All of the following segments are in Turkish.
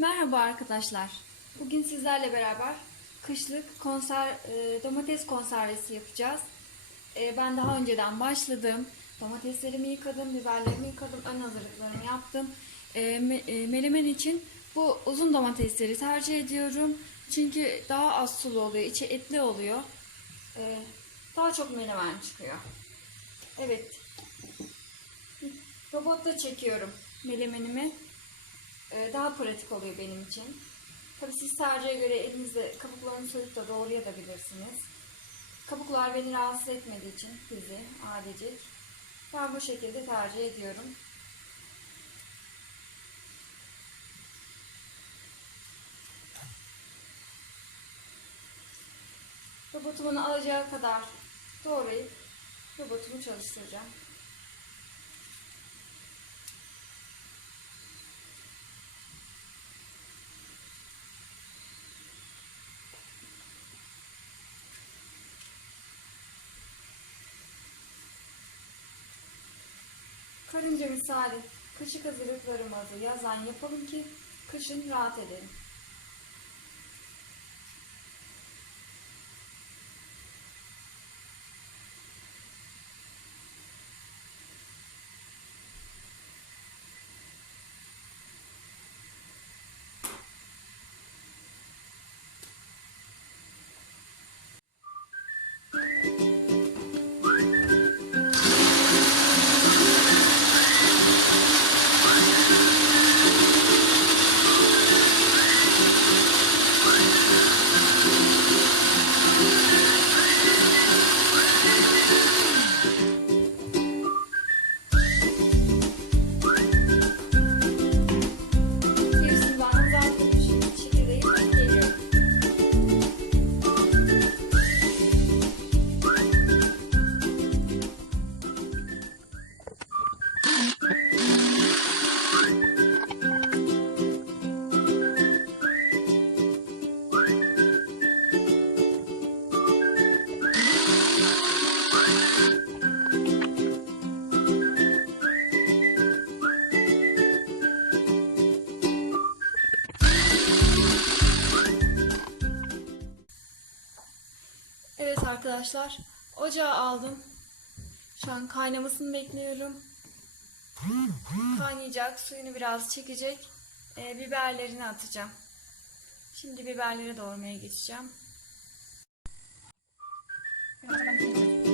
Merhaba arkadaşlar. Bugün sizlerle beraber kışlık konser e, domates konservesi yapacağız. E, ben daha önceden başladım. Domateslerimi yıkadım, biberlerimi yıkadım, ön hazırlıklarımı yaptım. E, me- e, melemen için bu uzun domatesleri tercih ediyorum. Çünkü daha az sulu oluyor, içi etli oluyor. E, daha çok melemen çıkıyor. Evet. Robotta çekiyorum melemenimi. Ee, daha pratik oluyor benim için. Tabii siz tercihe göre elinizde kabuklarını soyup da doğrayabilirsiniz. Kabuklar beni rahatsız etmediği için bizi ailecek ben bu şekilde tercih ediyorum. Robotumun alacağı kadar doğrayıp robotumu çalıştıracağım. Karınca misali kışlık hazırlıklarımızı yazan yapalım ki kışın rahat edelim. Arkadaşlar, ocağı aldım. Şu an kaynamasını bekliyorum. Kaynayacak, suyunu biraz çekecek. Ee, biberlerini atacağım. Şimdi biberleri doğramaya geçeceğim. Evet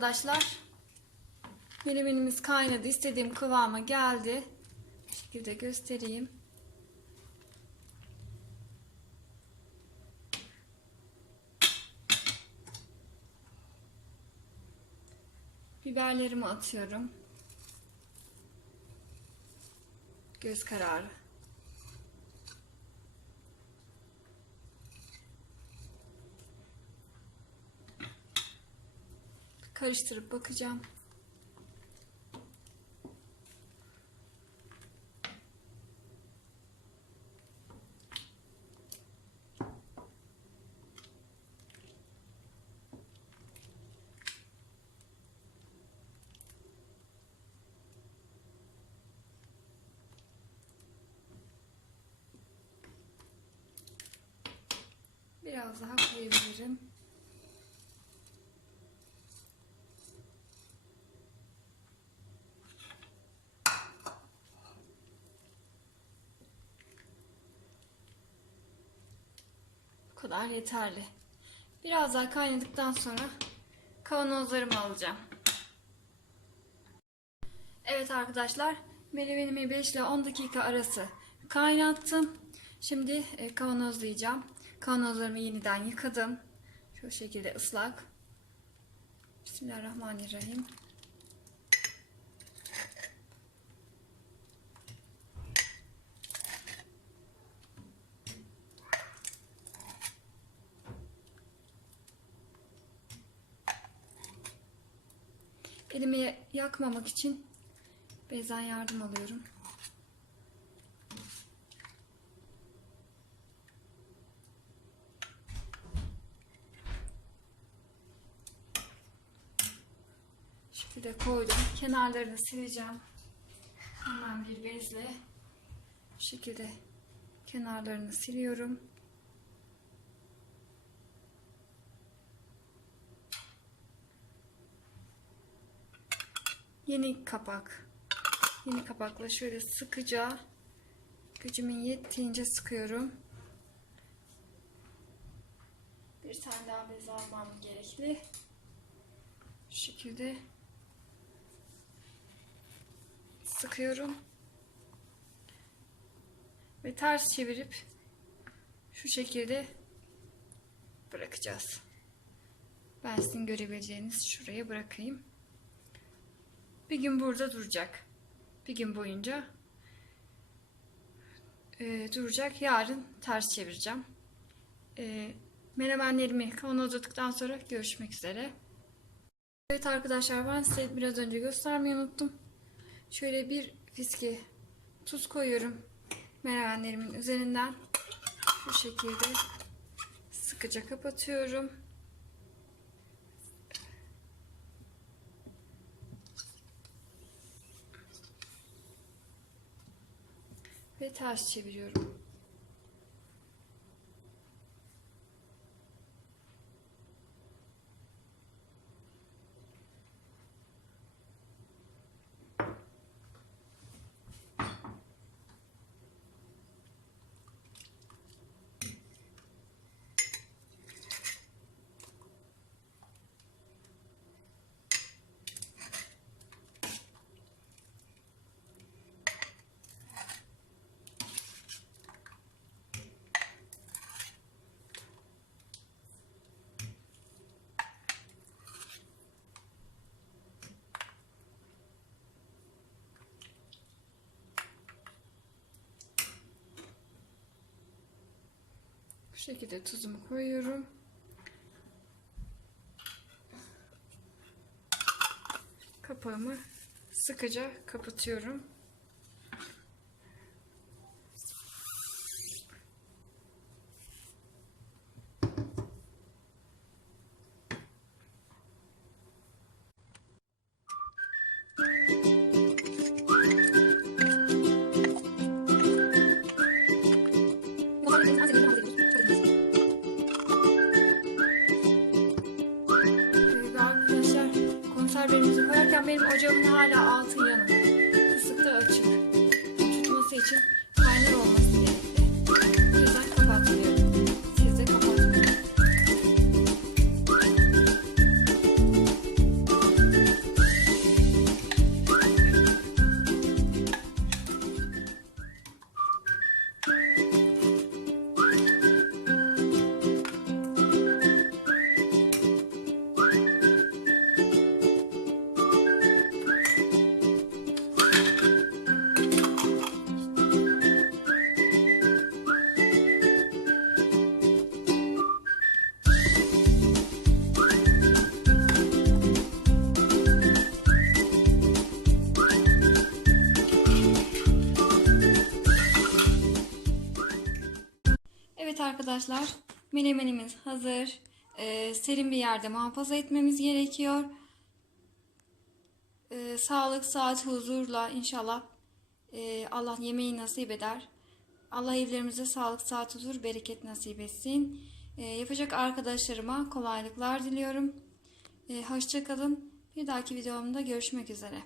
arkadaşlar, melemenimiz kaynadı. İstediğim kıvama geldi. Bu şekilde göstereyim. Biberlerimi atıyorum. Göz kararı. Karıştırıp bakacağım. Biraz daha koyabilirim. Kadar yeterli. Biraz daha kaynadıktan sonra kavanozlarımı alacağım. Evet arkadaşlar, melemenimi 5 ile 10 dakika arası kaynattım. Şimdi e, kavanozlayacağım. Kavanozlarımı yeniden yıkadım. Şu şekilde ıslak. Bismillahirrahmanirrahim. Elimi yakmamak için bezden yardım alıyorum. Şekilde koydum. Kenarlarını sileceğim. Hemen bir bezle bu şekilde kenarlarını siliyorum. Yeni kapak. Yeni kapakla şöyle sıkıca gücümün yettiğince sıkıyorum. Bir tane daha bez almam gerekli. Şu şekilde sıkıyorum. Ve ters çevirip şu şekilde bırakacağız. Ben sizin görebileceğiniz şuraya bırakayım. Bir gün burada duracak. Bir gün boyunca e, duracak. Yarın ters çevireceğim. E, menemenlerimi kavanozladıktan sonra görüşmek üzere. Evet arkadaşlar ben size biraz önce göstermeyi unuttum. Şöyle bir fiske tuz koyuyorum menemenlerimin üzerinden. Şu şekilde sıkıca kapatıyorum. Ve ters çeviriyorum. Şekilde tuzumu koyuyorum. Kapağımı sıkıca kapatıyorum. Konservelerimizi koyarken benim ocağımın hala altı yanık. Kısıkta açık. Tutması için kaynar olması arkadaşlar. Menemenimiz hazır. Ee, serin bir yerde muhafaza etmemiz gerekiyor. Ee, sağlık, saat, huzurla inşallah e, Allah yemeği nasip eder. Allah evlerimize sağlık, saat, huzur, bereket nasip etsin. Ee, yapacak arkadaşlarıma kolaylıklar diliyorum. Ee, hoşça kalın. Bir dahaki videomda görüşmek üzere.